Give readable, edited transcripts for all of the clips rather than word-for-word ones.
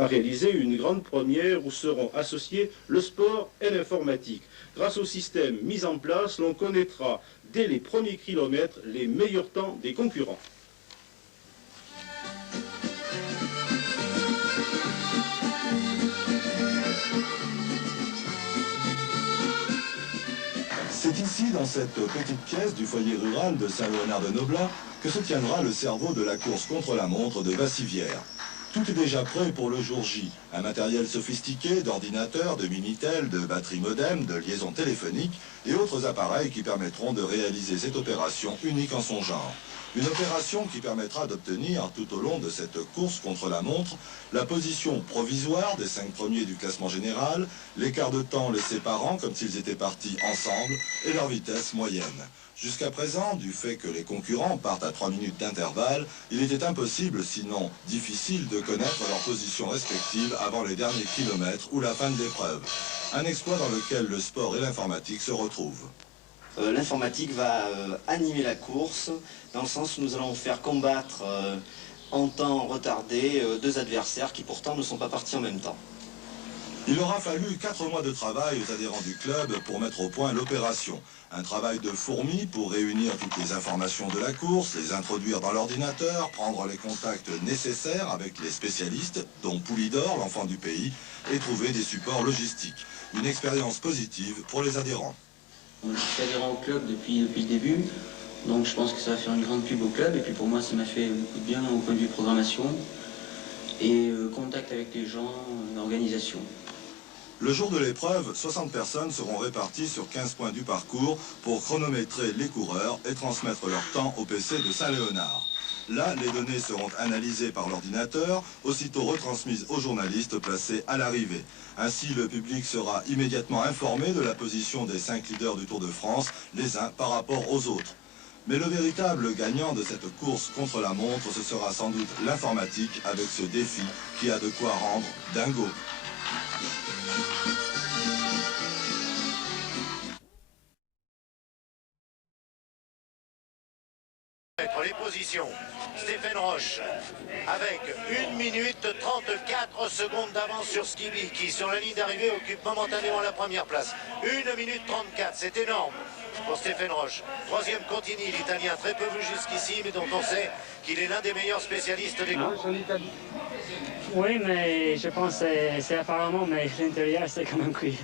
A réalisé une grande première où seront associés le sport et l'informatique. Grâce au système mis en place, l'on connaîtra dès les premiers kilomètres les meilleurs temps des concurrents. C'est ici, dans cette petite pièce du foyer rural de Saint-Léonard-de-Noblin, que se tiendra le cerveau de la course contre la montre de Bassivière. Tout est déjà prêt pour le jour J. Un matériel sophistiqué d'ordinateurs, de Minitel, de batteries modem, de liaisons téléphoniques et autres appareils qui permettront de réaliser cette opération unique en son genre. Une opération qui permettra d'obtenir tout au long de cette course contre la montre la position provisoire des 5 premiers du classement général, l'écart de temps les séparant comme s'ils étaient partis ensemble et leur vitesse moyenne. Jusqu'à présent, du fait que les concurrents partent à 3 minutes d'intervalle, il était impossible, sinon difficile, de connaître leur position respective avant les derniers kilomètres ou la fin de l'épreuve. Un exploit dans lequel le sport et l'informatique se retrouvent. L'informatique va animer la course, dans le sens où nous allons faire combattre en temps retardé 2 adversaires qui pourtant ne sont pas partis en même temps. Il aura fallu 4 mois de travail aux adhérents du club pour mettre au point l'opération. Un travail de fourmi pour réunir toutes les informations de la course, les introduire dans l'ordinateur, prendre les contacts nécessaires avec les spécialistes, dont Poulidor, l'enfant du pays, et trouver des supports logistiques. Une expérience positive pour les adhérents. Je suis adhérent au club depuis le début, donc je pense que ça va faire une grande pub au club, et puis pour moi ça m'a fait beaucoup de bien au point de vue programmation et contact avec les gens, organisation. Le jour de l'épreuve, 60 personnes seront réparties sur 15 points du parcours pour chronométrer les coureurs et transmettre leur temps au PC de Saint-Léonard. Là, les données seront analysées par l'ordinateur, aussitôt retransmises aux journalistes placés à l'arrivée. Ainsi, le public sera immédiatement informé de la position des 5 leaders du Tour de France, les uns par rapport aux autres. Mais le véritable gagnant de cette course contre la montre, ce sera sans doute l'informatique avec ce défi qui a de quoi rendre dingo. Les positions, Stéphane Roche avec 1 minute 34 secondes d'avance sur Skibby qui sur la ligne d'arrivée occupe momentanément la première place. 1 minute 34, c'est énorme pour Stéphane Roche. Troisième Contini, l'Italien très peu vu jusqu'ici mais dont on sait qu'il est l'un des meilleurs spécialistes des courses. Oui, mais je pense que c'est apparemment, mais l'intérieur c'est quand même cuit.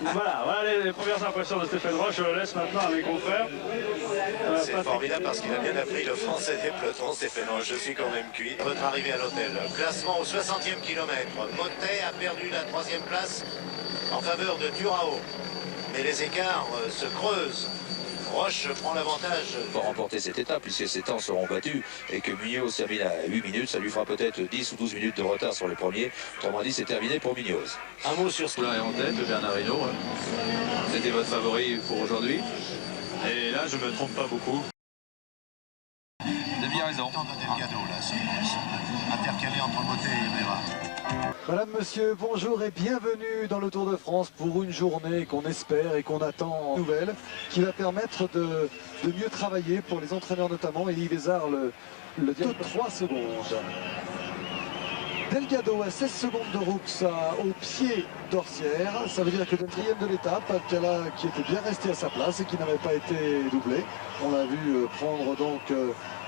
Voilà les premières impressions de Stéphane Roche, je le laisse maintenant à mes confrères. C'est formidable parce qu'il a bien appris le français des pelotons, Stéphane Roche, je suis quand même cuit. Votre arrivée à l'hôtel, classement au 60e kilomètre. Motet a perdu la 3e place en faveur de Durao. Mais les écarts se creusent. Roche prend l'avantage. Pour remporter cette étape, puisque ses temps seront battus et que Munoz termine à 8 minutes, ça lui fera peut-être 10 ou 12 minutes de retard sur les premiers. Autrement dit, c'est terminé pour Munoz. Un mot sur ce Là est en tête, Bernard Hinault. C'était votre favori pour aujourd'hui. Et là, je me trompe pas beaucoup. Vous avez bien raison. intercalé entre Motet et Herrera. Madame, monsieur, bonjour et bienvenue dans le Tour de France pour une journée qu'on espère et qu'on attend nouvelle, qui va permettre de mieux travailler pour les entraîneurs notamment. Elie Vézard le dit 3 secondes. Delgado à 16 secondes de Roux au pied d'Orsières. Ça veut dire que le 4e de l'étape, Alcala qui était bien resté à sa place et qui n'avait pas été doublé. On l'a vu prendre donc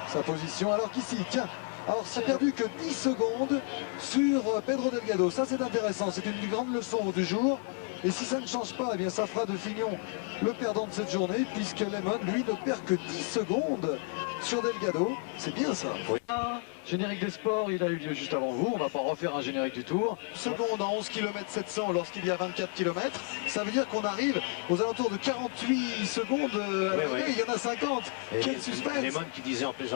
sa position. Alors qu'ici, tiens, alors ça n'a perdu que 10 secondes sur Pedro Delgado. Ça c'est intéressant, c'est une grande leçon du jour. Et si ça ne change pas, eh bien ça fera de Fignon le perdant de cette journée, puisque Lemon, lui, ne perd que 10 secondes sur Delgado. C'est bien ça. Oui. Générique des sports, il a eu lieu juste avant vous. On ne va pas refaire un générique du Tour. Seconde à 11 km 700 lorsqu'il y a 24 km. Ça veut dire qu'on arrive aux alentours de 48 secondes à l'arrivée. Il y en a 50. Quel suspense. Lemon qui disait en plaisant.